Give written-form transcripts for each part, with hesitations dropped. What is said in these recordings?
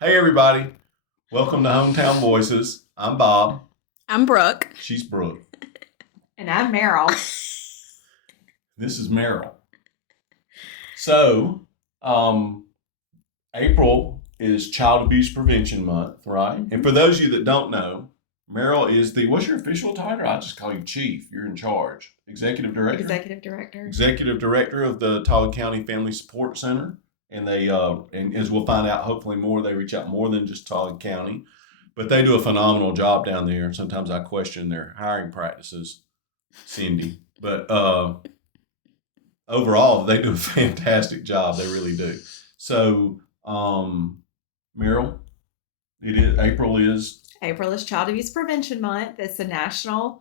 Hey, everybody. Welcome to Hometown Voices. I'm Bob. I'm Brooke. She's Brooke. And I'm Merrill. This is Merrill. So, April is Child Abuse Prevention Month, right? And for those of you that don't know, Merrill is what's your official title? I just call you Chief. You're in charge. Executive Director? Executive Director. Executive Director of the Autauga County Family Support Center. And they, and as we'll find out, hopefully more, they reach out more than just Autauga County. But they do a phenomenal job down there. And sometimes I question their hiring practices, Cindy. But overall, they do a fantastic job. They really do. So, Merrill, April is Child Abuse Prevention Month. It's a national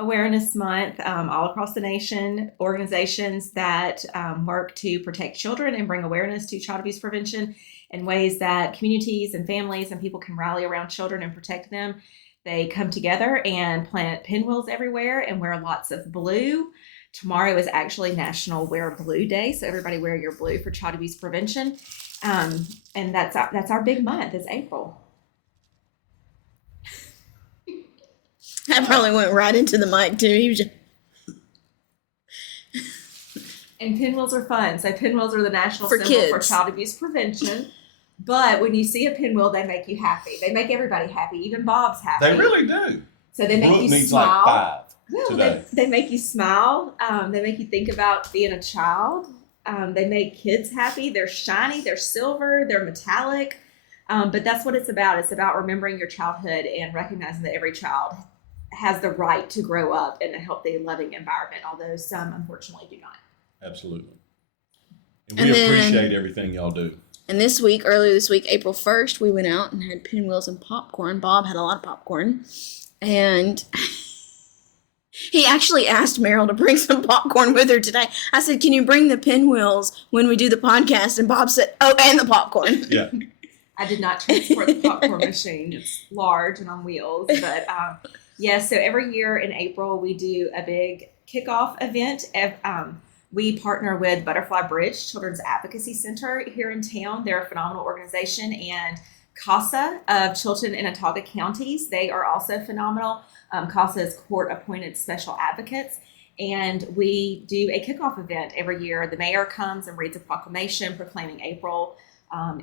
awareness month all across the nation. Organizations that work to protect children and bring awareness to child abuse prevention in ways that communities and families and people can rally around children and protect them. They come together and plant pinwheels everywhere and wear lots of blue. Tomorrow is actually National Wear Blue Day, so everybody wear your blue for child abuse prevention. And that's our big month is April. I probably went right into the mic too. And pinwheels are fun. So pinwheels are the national For symbol kids. for child abuse prevention. But when you see a pinwheel, they make you happy. They make everybody happy. Even Bob's happy. They really do. So they make Brooke you needs smile. like 5 No, today. they make you smile. They make you think about being a child. They make kids happy. They're shiny. They're silver. They're metallic. But that's what it's about. It's about remembering your childhood and recognizing that every child has the right to grow up in a healthy, loving environment, although some unfortunately do not. Absolutely. And we And then- appreciate everything y'all do. And earlier this week, April 1st, we went out and had pinwheels and popcorn. Bob had a lot of popcorn. And he actually asked Merrill to bring some popcorn with her today. I said, can you bring the pinwheels when we do the podcast? And Bob said, oh, and the popcorn. Yeah. I did not transport the popcorn machine. It's large and on wheels. But yes, so every year in April, we do a big kickoff event. We partner with Butterfly Bridge Children's Advocacy Center here in town. They're a phenomenal organization. And CASA of Chilton and Autauga counties, they are also phenomenal. CASA is court-appointed special advocates. And we do a kickoff event every year. The mayor comes and reads a proclamation proclaiming April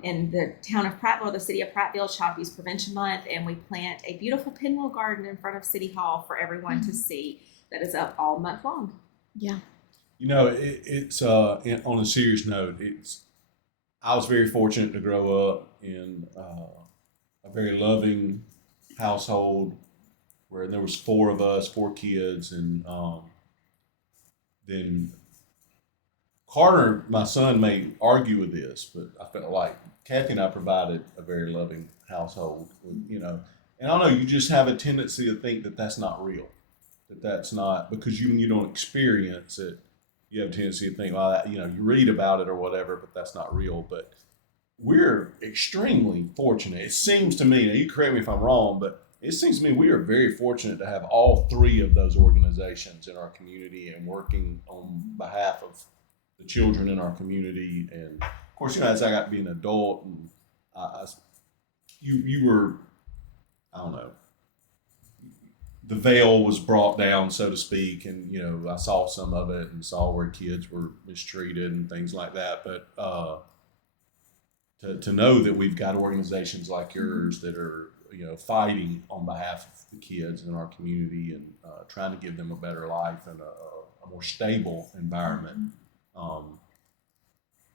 in the town of Prattville, the city of Prattville, Child Abuse Prevention Month, and we plant a beautiful pinwheel garden in front of City Hall for everyone to see that is up all month long. Yeah. You know, it's on a serious note, I was very fortunate to grow up in a very loving household where there was 4 of us, 4 kids, and then Carter, my son, may argue with this, but I felt like Kathy and I provided a very loving household, you know. And I don't know, you just have a tendency to think that that's not real, that's not, because you don't experience it. You have a tendency to think, well, you know, you read about it or whatever, but that's not real. But we're extremely fortunate. It seems to me, now you correct me if I'm wrong, but it seems to me we are very fortunate to have all 3 of those organizations in our community and working on behalf of the children in our community. And of course, you know, as I got to be an adult, and you were, I don't know, the veil was brought down, so to speak, and you know, I saw some of it and saw where kids were mistreated and things like that. But to know that we've got organizations like yours that are, you know, fighting on behalf of the kids in our community and trying to give them a better life and a more stable environment.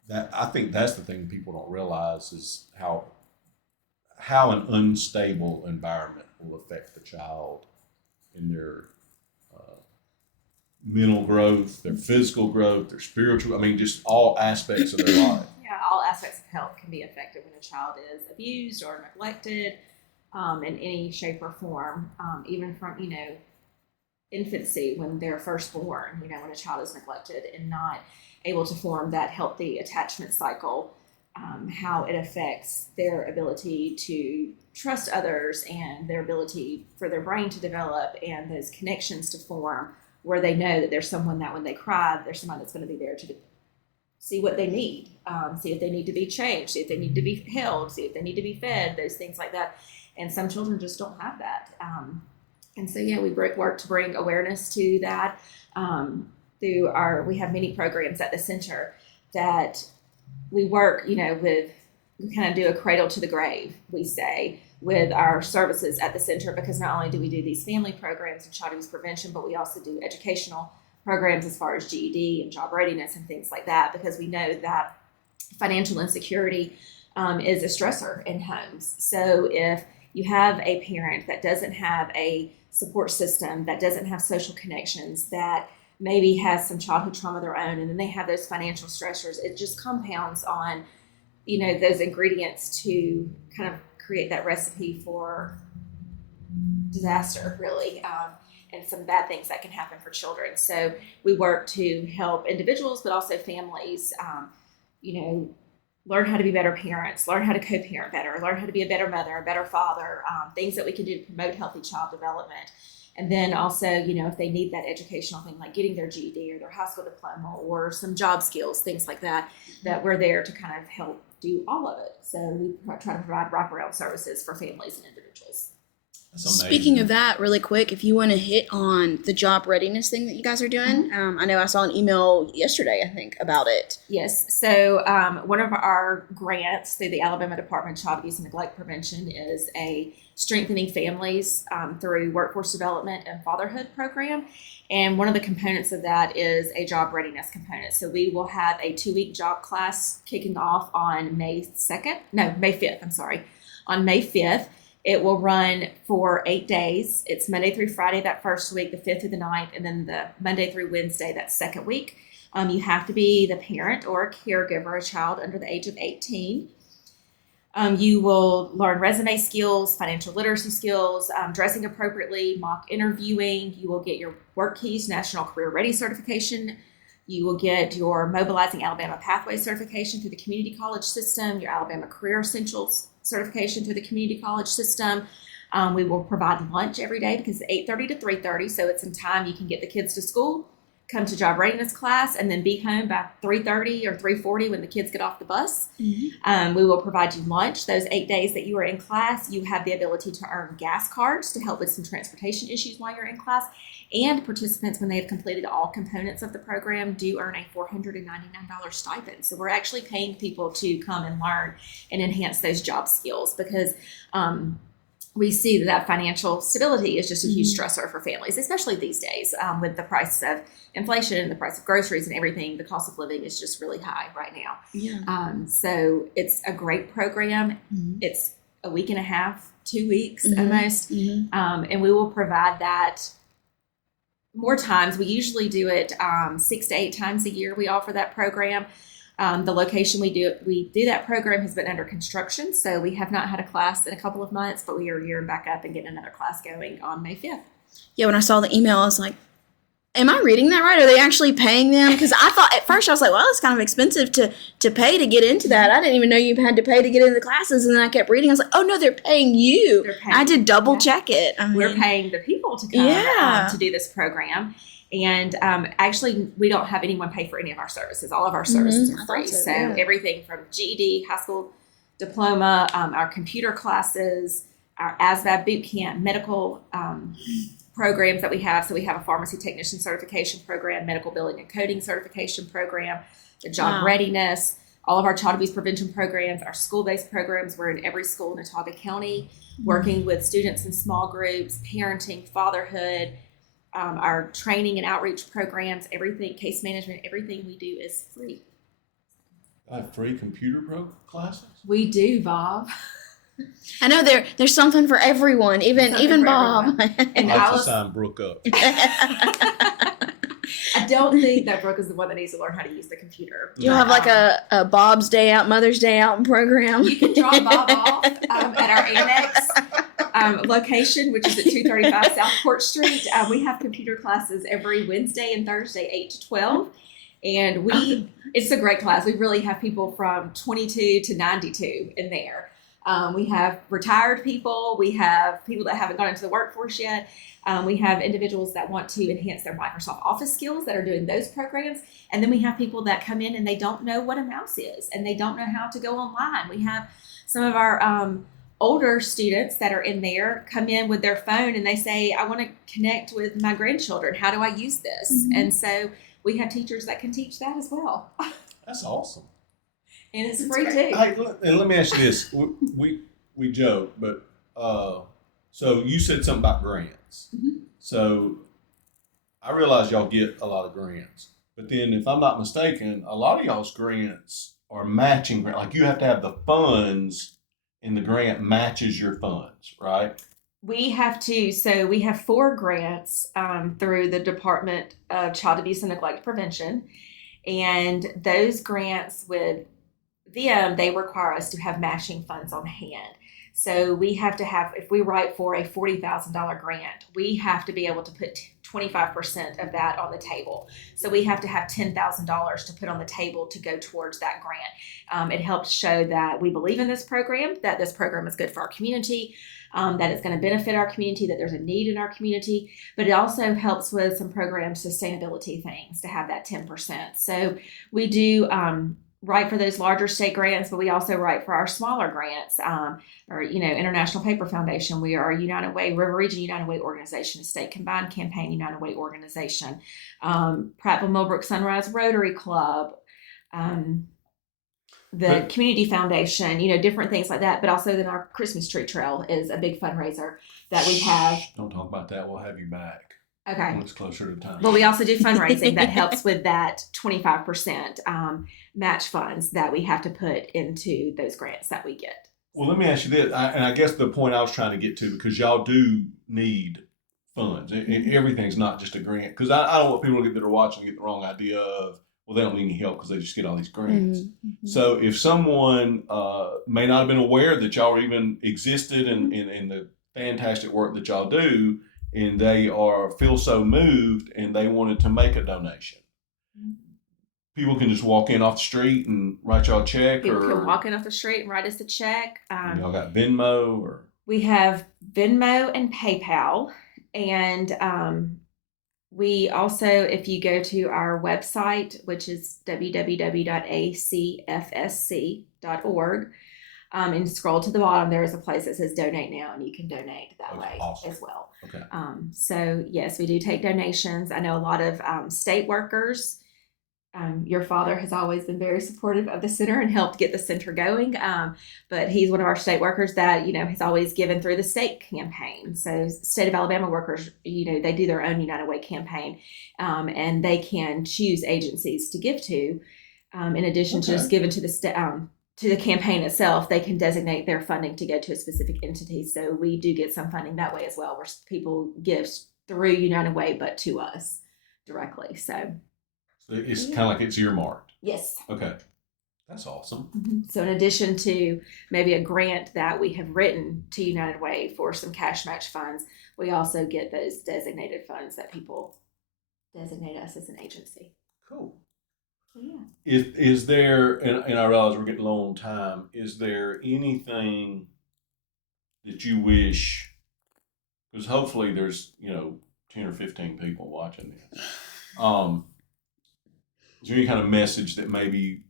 That I think that's the thing people don't realize is how an unstable environment will affect the child in their mental growth, their physical growth, their spiritual, I mean, just all aspects of their life. Yeah, all aspects of health can be affected when a child is abused or neglected in any shape or form, even from, you know, infancy when they're first born, you know, when a child is neglected and not able to form that healthy attachment cycle, how it affects their ability to trust others and their ability for their brain to develop and those connections to form where they know that there's someone that when they cry, there's someone that's going to be there see what they need, see if they need to be changed, see if they need to be held, see if they need to be fed, those things like that. And some children just don't have that. And so, yeah, we work to bring awareness to that we have many programs at the center that we work, we kind of do a cradle to the grave, we say, with our services at the center, because not only do we do these family programs and child abuse prevention, but we also do educational programs as far as GED and job readiness and things like that, because we know that financial insecurity is a stressor in homes. So if you have a parent that doesn't have a support system, that doesn't have social connections, that maybe has some childhood trauma of their own, and then they have those financial stressors, it just compounds on, those ingredients to kind of create that recipe for disaster, really, and some bad things that can happen for children. So we work to help individuals, but also families, learn how to be better parents, learn how to co-parent better, learn how to be a better mother, a better father, things that we can do to promote healthy child development. And then also, if they need that educational thing, like getting their GED or their high school diploma or some job skills, things like that, that we're there to kind of help do all of it. So we try to provide wraparound services for families and individuals. Speaking of that, really quick, if you want to hit on the job readiness thing that you guys are doing, I know I saw an email yesterday, I think, about it. Yes. So one of our grants through the Alabama Department of Child Abuse and Neglect Prevention is a Strengthening Families through Workforce Development and Fatherhood program. And one of the components of that is a job readiness component. So we will have a 2-week job class kicking off on May 5th, on May 5th. It will run for 8 days. It's Monday through Friday that first week, the 5th through the 9th, and then the Monday through Wednesday that second week. You have to be the parent or a caregiver, a child under the age of 18. You will learn resume skills, financial literacy skills, dressing appropriately, mock interviewing. You will get your Work Keys National Career Ready certification. You will get your Mobilizing Alabama Pathway certification through the community college system, your Alabama Career Essentials certification through the community college system. We will provide lunch every day because it's 8:30 to 3:30, so it's in time you can get the kids to school, come to job readiness class, and then be home by 3:30 or 3:40 when the kids get off the bus. Mm-hmm. We will provide you lunch. Those 8 days that you are in class, you have the ability to earn gas cards to help with some transportation issues while you're in class. And participants, when they have completed all components of the program, do earn a $499 stipend. So we're actually paying people to come and learn and enhance those job skills, because we see that financial stability is just a huge stressor for families, especially these days with the price of inflation and the price of groceries and everything. The cost of living is just really high right now. Yeah. So it's a great program. Mm-hmm. It's a week and a half, 2 weeks almost. Mm-hmm. And we will provide that more times. We usually do it 6 to 8 times a year. We offer that program. The location we do that program has been under construction, so we have not had a class in a couple of months, but we are gearing back up and getting another class going on May 5th. Yeah, when I saw the email, I was like, am I reading that right? Are they actually paying them? Because I thought at first, I was like, well, it's kind of expensive to pay to get into that. I didn't even know you had to pay to get into the classes. And then I kept reading. I was like, oh, no, they're paying you. I did double check it. We're paying the people to come to do this program. And actually, we don't have anyone pay for any of our services. All of our services are free. So everything from GED, high school diploma, our computer classes, our ASVAB boot camp, medical programs that we have. So we have a pharmacy technician certification program, medical billing and coding certification program, the job readiness, all of our child abuse prevention programs, our school-based programs. We're in every school in Autauga County, working with students in small groups, parenting, fatherhood, our training and outreach programs, everything, case management, everything we do is free. Free computer classes? We do, Bob. I know there's something for everyone, even Bob. Everyone. And I have to sign Brooke up. I don't think that Brooke is the one that needs to learn how to use the computer. You'll have like a Bob's Day Out, Mother's Day Out program. You can drop Bob off at our annex location, which is at 235 South Court Street. We have computer classes every Wednesday and Thursday, 8 to 12. And it's a great class. We really have people from 22 to 92 in there. We have retired people. We have people that haven't gone into the workforce yet. We have individuals that want to enhance their Microsoft Office skills that are doing those programs. And then we have people that come in and they don't know what a mouse is and they don't know how to go online. We have some of our older students that are in there come in with their phone and they say, I want to connect with my grandchildren. How do I use this? Mhm. And so we have teachers that can teach that as well. That's awesome. And it's That's free great. too. Hey, and let me ask you this: we joke, but so you said something about grants. Mhm. So I realize y'all get a lot of grants, but then if I'm not mistaken, a lot of y'all's grants are matching grant. Like you have to have the funds, and the grant matches your funds, right? We have to, so we have 4 grants through the Department of Child Abuse and Neglect Prevention. And those grants with them, they require us to have matching funds on hand. So we have to have, if we write for a $40,000 grant, we have to be able to put 25% of that on the table. So we have to have $10,000 to put on the table to go towards that grant. It helps show that we believe in this program, that this program is good for our community, that it's going to benefit our community, that there's a need in our community, but it also helps with some program sustainability things to have that 10%. So we do write for those larger state grants, but we also write for our smaller grants, or International Paper Foundation. We are a United Way, River Region United Way organization, a state combined campaign United Way organization, Prattville Millbrook Sunrise Rotary Club, the Community Foundation, different things like that. But also then our Christmas Tree Trail is a big fundraiser that we have. Don't talk about that. We'll have you back. Okay. When it's closer to time. Well, we also do fundraising that helps with that 25% match funds that we have to put into those grants that we get. Well, let me ask you this, and I guess the point I was trying to get to, because y'all do need funds. Everything's not just a grant. Because I don't want people that are watching to get the wrong idea of, well, they don't need any help because they just get all these grants. Mm-hmm. So if someone may not have been aware that y'all even existed in the fantastic work that y'all do, and they feel so moved and they wanted to make a donation, people can just walk in off the street and write y'all a check. People or can walk in off the street and write us a check. Y'all got Venmo or? We have Venmo and PayPal. And we also, if you go to our website, which is www.acfsc.org, and scroll to the bottom, there is a place that says donate now, and you can donate that way awesome. as well. Okay. So yes, we do take donations. I know a lot of state workers. Your father has always been very supportive of the center and helped get the center going. But he's one of our state workers that, has always given through the state campaign. So state of Alabama workers, they do their own United Way campaign, and they can choose agencies to give to. In addition to just giving to the campaign itself, they can designate their funding to go to a specific entity. So we do get some funding that way as well, where people give through United Way, but to us directly. So it's kind of like it's earmarked. yes. Okay. That's awesome. Mm-hmm. So in addition to maybe a grant that we have written to United Way for some cash match funds, we also get those designated funds that people designate us as an agency. Cool. Yeah. Is there, and I realize we're getting low on time, is there anything that you wish, because hopefully there's, 10 or 15 people watching this. Is there any kind of message that maybe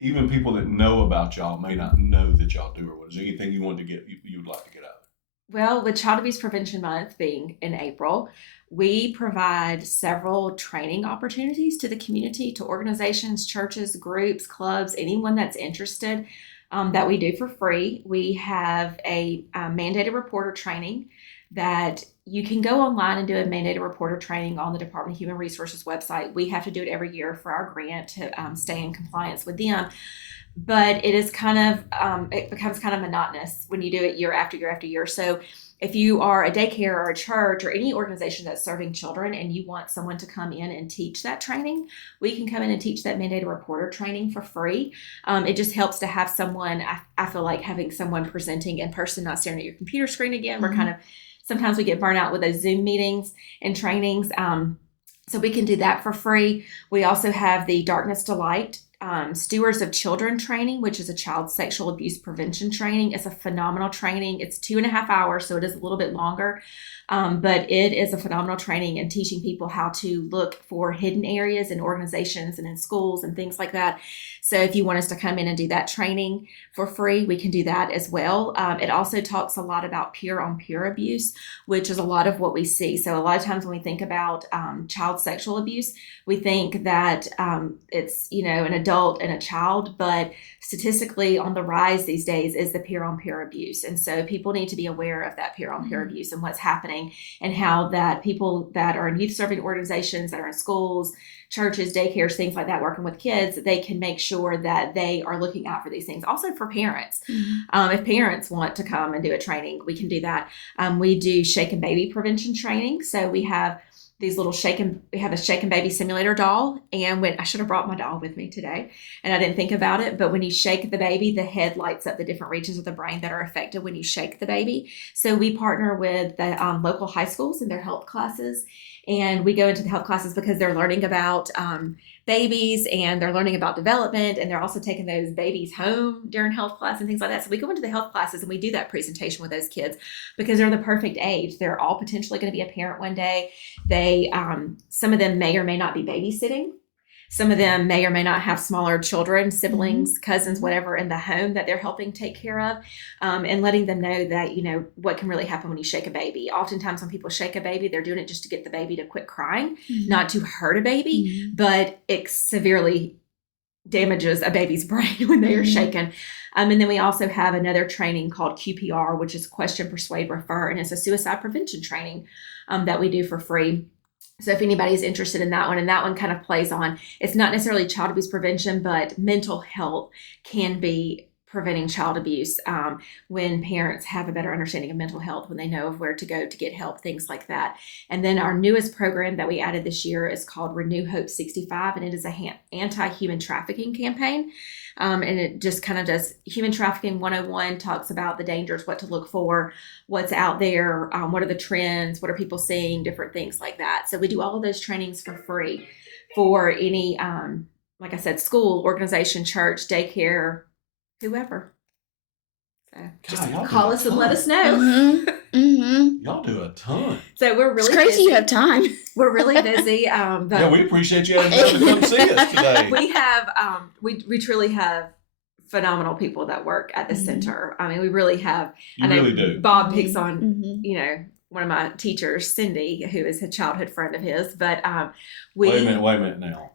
even people that know about y'all may not know that y'all do, or what? Is there anything you would like to get out of it? Well, with Child Abuse Prevention Month being in April, we provide several training opportunities to the community, to organizations, churches, groups, clubs, anyone that's interested, that we do for free. We have a mandated reporter training that you can go online and do a mandated reporter training on the Department of Human Resources website. We have to do it every year for our grant to stay in compliance with them. But it is it becomes kind of monotonous when you do it year after year after year. So if you are a daycare or a church or any organization that's serving children and you want someone to come in and teach that training, we can come in and teach that mandated reporter training for free. It just helps to have someone, I feel like having someone presenting in person, not staring at your computer screen again. Mm-hmm. Sometimes we get burnt out with those Zoom meetings and trainings. So we can do that for free. We also have the Darkness to Light Stewards of Children training, which is a child sexual abuse prevention training. It's a phenomenal training. It's 2.5 hours, so it is a little bit longer. But it is a phenomenal training in teaching people how to look for hidden areas in organizations and in schools and things like that. So if you want us to come in and do that training for free, we can do that as well. It also talks a lot about peer-on-peer abuse, which is a lot of what we see. So a lot of times when we think about child sexual abuse, we think that it's, an adult and a child, but statistically on the rise these days is the peer-on-peer abuse. And so people need to be aware of that peer-on-peer abuse and what's happening, and how that people that are in youth serving organizations, that are in schools, churches, daycares, things like that, working with kids, they can make sure that they are looking out for these things. Also for parents. If parents want to come and do a training, we can do that. We do shaken baby prevention training. So we have these little we have a shaken baby simulator doll. And I should have brought my doll with me today, and I didn't think about it, but when you shake the baby, the head lights up the different regions of the brain that are affected when you shake the baby. So we partner with the local high schools in their health classes, and we go into the health classes because they're learning about babies, and they're learning about development, and they're also taking those babies home during health class and things like that. So we go into the health classes and we do that presentation with those kids because they're the perfect age. They're all potentially going to be a parent one day. Some of them may or may not be babysitting. Some of them may or may not have smaller children, siblings, cousins, whatever in the home that they're helping take care of, and letting them know that, what can really happen when you shake a baby. Oftentimes when people shake a baby, they're doing it just to get the baby to quit crying, not to hurt a baby, but it severely damages a baby's brain when they are shaken. And then we also have another training called QPR, which is Question, Persuade, Refer, and it's a suicide prevention training that we do for free. So if anybody's interested in that one, and that one kind of plays on, it's not necessarily child abuse prevention, but mental health can be preventing child abuse when parents have a better understanding of mental health, when they know of where to go to get help, things like that. And then our newest program that we added this year is called Renew Hope 65, and it is a anti-human trafficking campaign. And it just kind of does human trafficking 101, talks about the dangers, what to look for, what's out there, what are the trends, what are people seeing, different things like that. So we do all of those trainings for free for any, like I said, school, organization, church, daycare, whoever. So just y'all call do a us and ton. let us know. Y'all do a ton. So we're really It's crazy busy. you have time. We're really busy. But Yeah, we appreciate you having time to come see us today. we have we truly have phenomenal people that work at the center. I mean, we really have. You really do. Bob picks on one of my teachers, Cindy, who is a childhood friend of his. But Wait a minute now.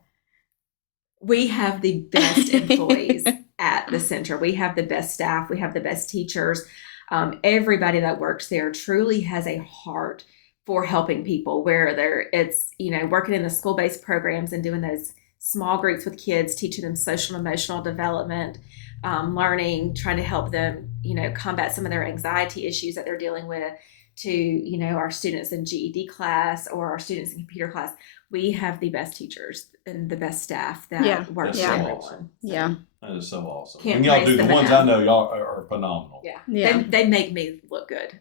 We have the best employees at the center. We have the best staff. We have the best teachers. Everybody that works there truly has a heart for helping people, where it's working in the school-based programs and doing those small groups with kids, teaching them social and emotional development, learning, trying to help them, combat some of their anxiety issues that they're dealing with, to, our students in GED class or our students in computer class. We have the best teachers and the best staff that works That's there. so awesome. Yeah. That is so awesome. Can't And y'all praise do the them ones enough. I know, y'all are phenomenal. Yeah. They make me look good.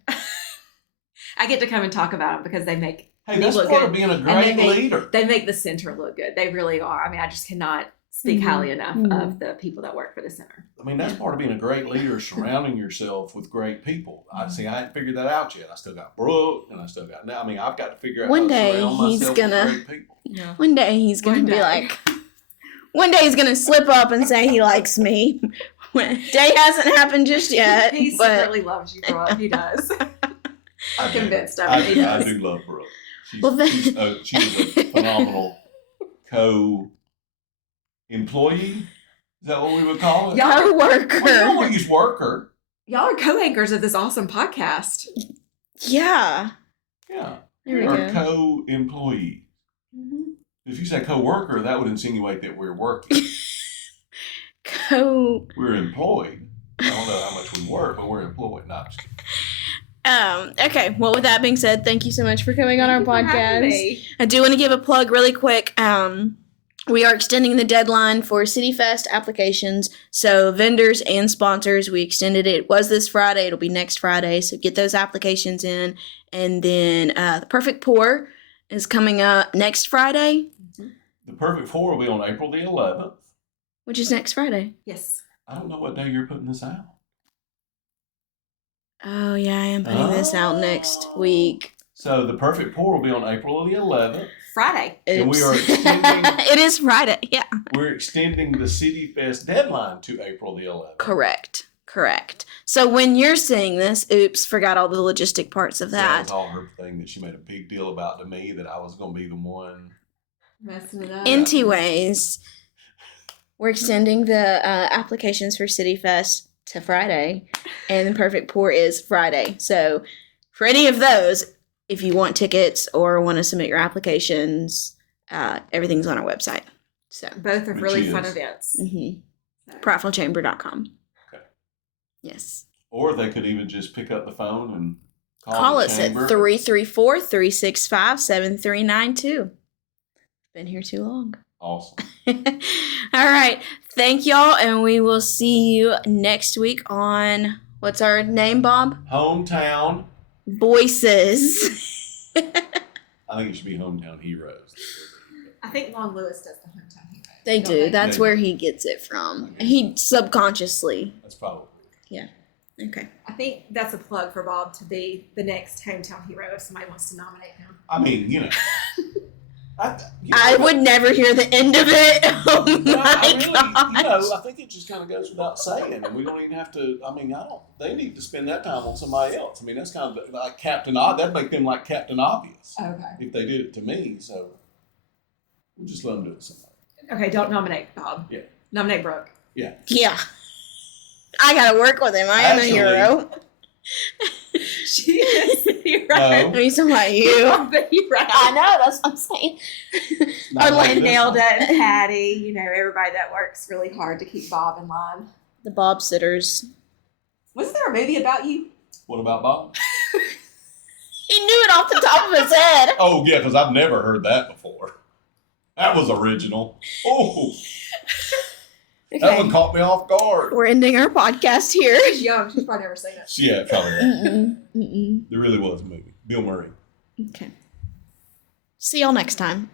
I get to come and talk about them because they make Hey, me that's look part good. of being a And great leader. They make the center look good. They really are. I mean, I just cannot speak highly enough of the people that work for the center. I mean, that's part of being a great leader, surrounding yourself with great people. I hadn't figured that out yet. I still got Brooke, and I still got now. I mean, I've got to figure out One how to day surround he's myself gonna- with great people. Yeah. One day he's gonna One be day. like, one day he's gonna slip up and say he likes me. Day hasn't happened just yet, He but secretly loves you, Brooke. He does. I'm convinced of I it. He does. do love Brooke. Well, then- She's a phenomenal co-employee. Is that what we would call it? co-worker. Well, you don't want to use worker. Y'all are co-anchors of this awesome podcast. Yeah. Yeah. There we We're go. a co-employee. If you say co-worker, that would insinuate that we're working. We're employed. I don't know how much we work, but we're employed. No, I'm just kidding. Okay. Well, with that being said, thank you so much for coming on our Thank you for having podcast. me. I do want to give a plug really quick. We are extending the deadline for City Fest applications. So vendors and sponsors, we extended it. It was this Friday. It'll be next Friday. So get those applications in. And then the Perfect Pour is coming up next Friday. The Perfect Four will be on April the 11th. which is next Friday. Yes. I don't know what day you're putting this out. Oh, yeah, I am putting this out next week. So the perfect pour will be on April the 11th. Friday. And we Oops. are extending, It is Friday, yeah. we're extending the City Fest deadline to April the 11th. Correct. So when you're seeing this, oops, forgot all the logistic parts of That that. was all her thing that she made a big deal about to me, that I was going to be the one. Messing it up. Anyways, we're extending the applications for City Fest to Friday, and the perfect pour is Friday. So for any of those, if you want tickets or want to submit your applications, everything's on our website. So Both are Which really is- fun events. So. prattvillechamber.com. Okay. Yes. Or they could even just pick up the phone and Call the us at chamber. 334-365-7392. Been here too long. Awesome. All right. Thank y'all, and we will see you next week on, what's our name, Bob? Hometown. Voices. I think it should be Hometown Heroes. I think Long Lewis does the hometown hero. They Don't do. That's They where do. he gets it from. Okay. He subconsciously. That's probably. Okay. I think that's a plug for Bob to be the next hometown hero if somebody wants to nominate him. I mean, you know. I would never hear the end of it. Oh No, my I really, gosh. I think it just kind of goes without saying, and we don't even have to. I mean, they need to spend that time on somebody else. I mean, that's kind of like Captain That'd make them like Captain Obvious Okay. if they did it to me. So we'll just let them do it to somebody. Okay, don't nominate Bob. Yeah. Nominate Brooke. Yeah. I gotta work with him. I am Actually- a hero. She is the hero. No. He's talking about You you. are the hero. I know, that's what I'm saying. Not Or like like this Nelda one. and Patty, everybody that works really hard to keep Bob in line. The Bob Sitters. Wasn't there a movie about you? What about Bob? He knew it off the top of his head. Oh yeah, because I've never heard that before. That was original. Oh, that one caught me off guard. We're ending our podcast here. She's young. She's probably never seen it. Yeah, probably. Right. Mm-mm. There really was a movie. Bill Murray. Okay. See y'all next time.